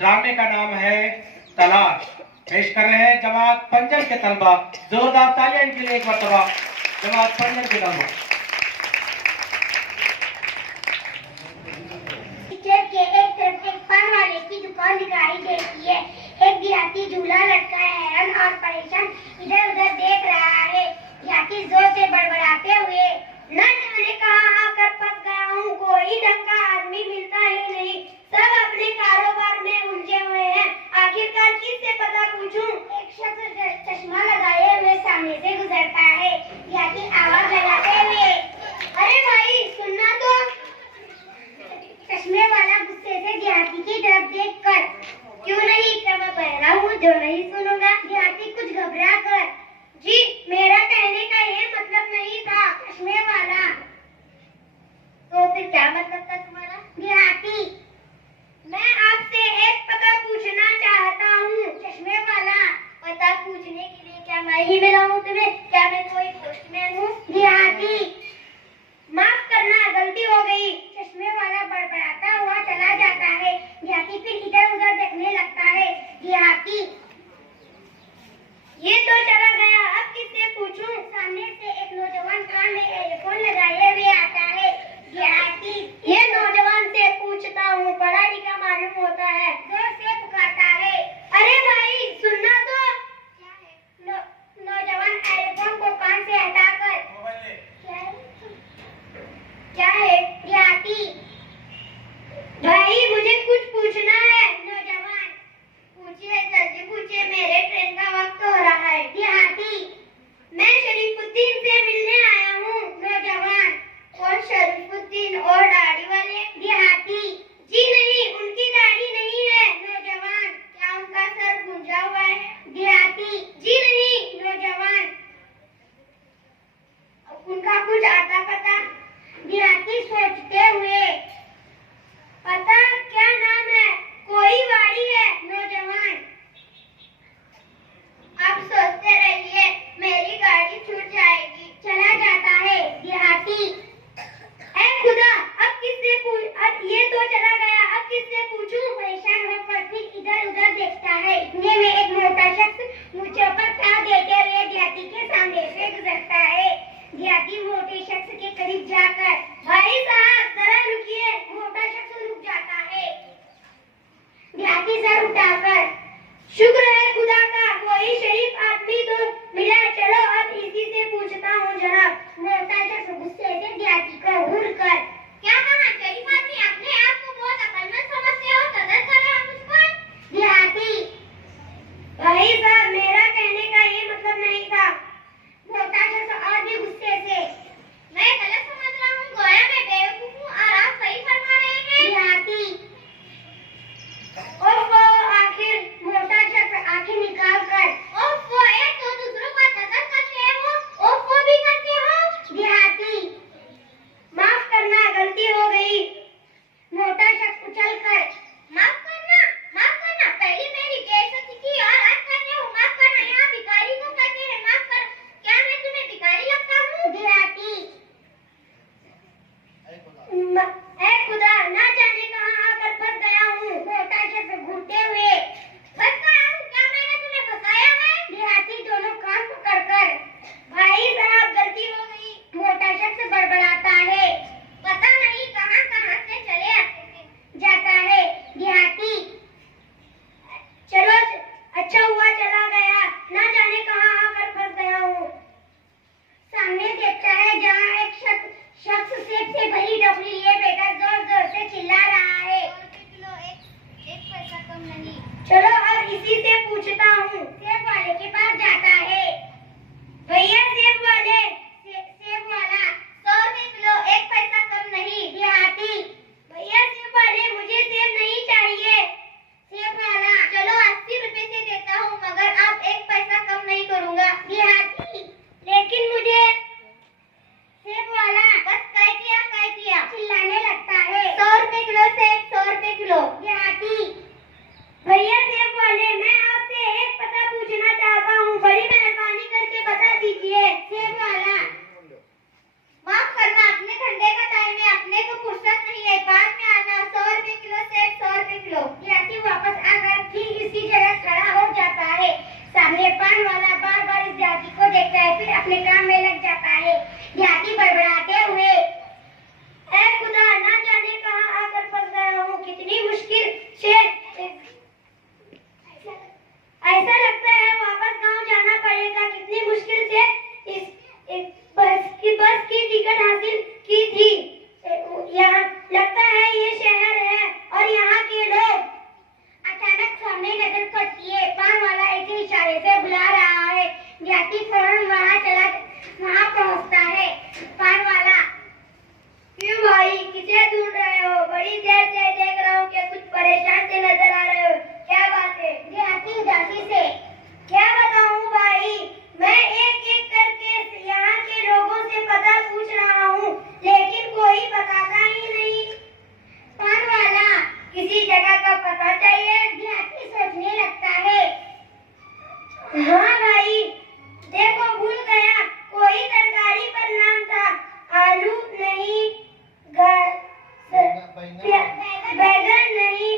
ड्रामे का नाम है तलाश। पेश कर रहे हैं जमात पंजर के तलबा। जोरदार तालियां इनके लिए एक मरतबा। जमात पंजर के तलबा। दुकान दिखाई देती है। एक देहाती झूला लटका है, हैरान और परेशान इधर उधर देख रहा है। देहाती जोर से बड़बड़ाते हुए, न जाने कहाँ आकर फंस गया हूँ, कोई ढंग का आदमी मिलता ही नहीं, सब अपने कारोबार में उलझे हुए हैं, आखिरकार किससे पता पूछूं। एक शख्स चश्मा लगाए हुए सामने से गुजरता है। देहाती आवाज लगाते हुए, अरे भाई सुनना तो। चश्मे वाला गुस्से से देहाती की तरफ देखकर, क्यों नहीं, क्या मैं बहरा हूँ जो नहीं सुनूंगा। देहाती कुछ घबरा कर, जी मेरा कहने का ये मतलब नहीं था। चश्मे वाला, तो फिर क्या मतलब था तुम्हारा। देहाती, मैं आपसे एक पता पूछना चाहता हूँ। चश्मे वाला, पता पूछने के लिए क्या मैं ही मिला हूँ तुम्हें, क्या मैं कोई पोस्टमैन हूँ। देहाती, माफ करना गलती हो गई। चश्मे वाला बड़बड़ाता हुआ चला जाता है। देहाती फिर इधर उधर देखने लगता है। देहाती, ये तो चला गया, अब किससे पूछूं। सामने से एक नौजवान कान में एयरफोन लगाए हुए आता है। देहाती, ये नौजवान से पूछता हूँ, पढ़ा लिखा मालूम होता है। जोर से पुकारता है, अरे भाई सुनना तो। क्या है। नौजवान एयरफोन को कान से हटाकर, क्या है। देहाती, भाई मुझे कुछ पूछना है। नौजवान, पूछिए जल्दी पूछिए, मेरे ट्रेन का वक्त हो रहा है। देहाती, मैं शरीफुद्दीन से मिलने आया हूँ। नौजवान, कौन शरीफुद्दीन और दाढ़ी वाले। देहाती, जी नहीं, उनकी दाढ़ी नहीं है। नौजवान, क्या उनका सर गूंजा हुआ है। देहाती, जी नहीं। नौजवान, उनका कुछ आता पता। देहाती सोचते हुए, पता क्या नाम है, कोई वाड़ी है। नौजवान, आप सोचते रहिए, मेरी गाड़ी छूट जाएगी। चला जाता है। देहाती, ऐ खुदा, अब किससे अब ये तो चला गया, अब किससे पूछूं। परेशान होकर फिर इधर उधर देखता है। इतने में एक मोटा शख्स मुझे पर था देते हुए देहाती के सामने से गुजरता है। देहाती मोटे शख्स के करीब जाकर, भाई साहब जरा रुकिए। मोटा शख्स रुक जाता है। देहाती सर उठाकर, शुक्र है खुदा का, कोई शरीफ आदमी तो मिला, चलो अब इसी से पूछता हूँ जनाब। मोटा शख्स गुस्से से देहाती को घूर कर, क्या कहा शरीफ आदमी, अपने आप को बहुत अकलमंद समझते हो, कदर कर रहे हो मुझ पर। देहाती, भाई साहब मेरा कहने का ये मतलब नहीं था। मोटा शख्स और भी गुस्से से, मैं गलत समझ रहा हूँ, गोया मैं बेवकूफ हूँ और आप सही फरमा रहे हैं। देहाती, ओफो, आखिर। मोटा शख्स आंखें निकाल कर, ओफो, एक तो दूसरों का कदर करते हो, ओफो भी करते हो। देहाती, माफ करना गलती हो गई। मोटा शख्स उछल कर, माफ करना, पहले मेरी बेइज्जती की और आज कर रहे हो माफ करना। यहाँ भिखारी को कहते हैं माफ कर, क्या मैं तुम्हें भिखारी लगता हूँ। देहाती, ऐ खुदा, ना जाने कहाँ आकर फंस गया हूँ। मोटा शख्स घूरते हुए, फंस गया हूँ, क्या मैंने तुम्हें फंसाया है। देहाती दोनों कान पकड़कर, भाई साहब गलती हो गई। मोटा शख्स बड़बड़ाता है, पता नहीं कहाँ कहाँ से चले जाता है। देहाती, चलो अच्छा हुआ चला गया, ना जाने कहाँ आकर फंस गया हूँ। सामने देखता है जहाँ एक शख्स सेब से भरी टोकरी लिए बैठा जोर जोर से चिल्ला रहा है, किलो एक पैसा कम नहीं। चलो अब इसी से पूछता हूँ। सेब वाले के पास जाता है, भैया सेब वाले, सेब वाला, 100 रुपए किलो, एक पैसा कम नहीं। देहाती, भैया सेब वाले, मुझे सेब नहीं चाहिए। सेब वाला, चलो 80 रुपए से देता हूँ, मगर आप एक पैसा कम नहीं करूँगा। देहाती, लेकिन मुझे। सेब वाला, बस कह दिया, चिल्लाने लगता है, 100 रुपए किलो सेब, 100 रुपए किलो। देहाती, भैया सेब वाले, मैं आपसे एक पता पूछना चाहता हूँ, बड़ी मेहरबानी करके बता दीजिए। सेब वाला, माफ करना, अपने ठंडे का टाइम है, अपने को फुर्सत नहीं है, बाद में आना। 100 रुपए किलो सेब, 100 रुपए किलो। देहाती वापस आ बैगन नहीं